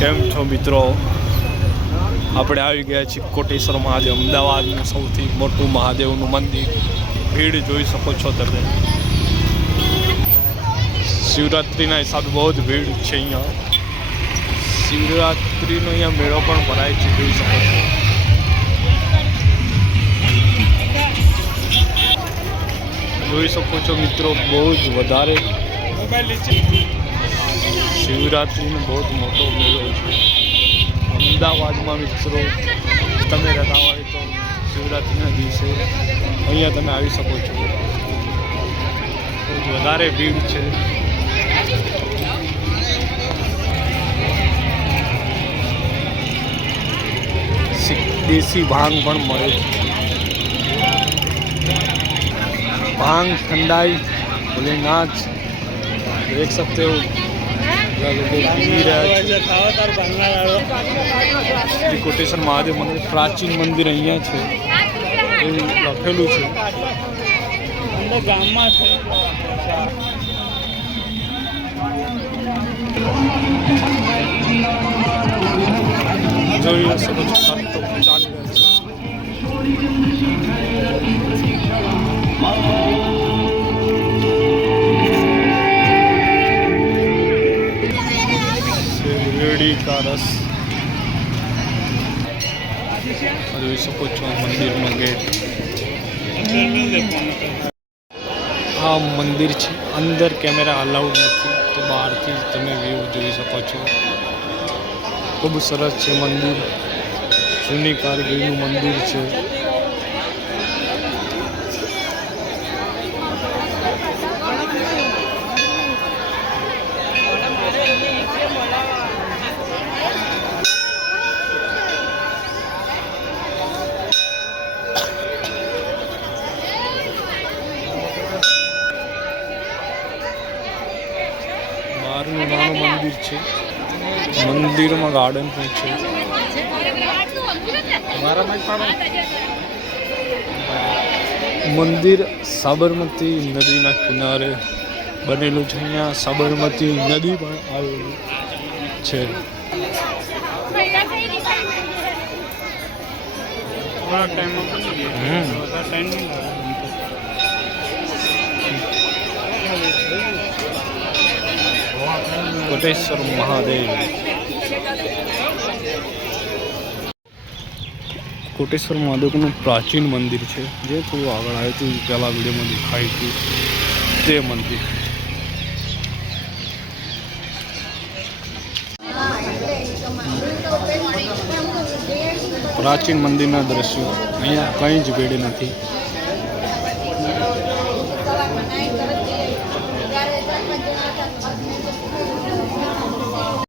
કેમ છો મિત્રો? આપણે આવી ગયા છીએ કોટેશ્વર મહાદેવ, અમદાવાદનું સૌથી મોટું મહાદેવનું મંદિર. ભીડ જોઈ શકો છો તમે. શિવરાત્રિના હિસાબે બહુ જ ભીડ છે અહીંયા. શિવરાત્રિનો અહીંયા મેળો પણ ભરાય છે, જોઈ શકો છો. જોઈ શકો છો મિત્રો, બહુ જ વધારે શિવરાત્રિનો બહુ જ મોટો મેળો છે અમદાવાદમાં. મિત્રો તમે રહેતા હોય તો શિવરાત્રિના દિવસે અહીંયા તમે આવી શકો છો. બહુ જ વધારે ભીડ છે. દેશી ભાંગ પણ મળે છે. भांग ठंडाई भोलेनाथ देख सकते हो. श्री कोटेश्वर महादेव मंदिर प्राचीन मंदिर अहिયાં છે એવું લખેલું છે. ગામમાં છે. જોઈ શકો છો ચાલી રહ્યા છે. रेडी का रस જોઈ શકો છો. મંદિરનો ગેટ આ મંદિર છે. અંદર કેમેરા અલાઉડ નથી, તો બહારથી તમે વ્યૂ જોઈ શકો છો. ખૂબ સરસ છે મંદિર. જૂની કારીગરીનું મંદિર છે. બહારનું નાનું મંદિર છે. મંદિરમાં ગાર્ડન પણ છે. મંદિર સાબરમતી નદીના કિનારે બનેલું છે. અહીંયા સાબરમતી નદી પણ આવેલી છે. કોટેશ્વર મહાદેવ. કોટેશ્વર મહાદેવનું પ્રાચીન મંદિર છે, જે થોડું આગળ આવ્યું હતું પહેલાં વિડીયોમાં દેખાય હતું તે મંદિર. પ્રાચીન મંદિરના દ્રશ્યો. અહીંયા કંઈ જ ભીડ નથી.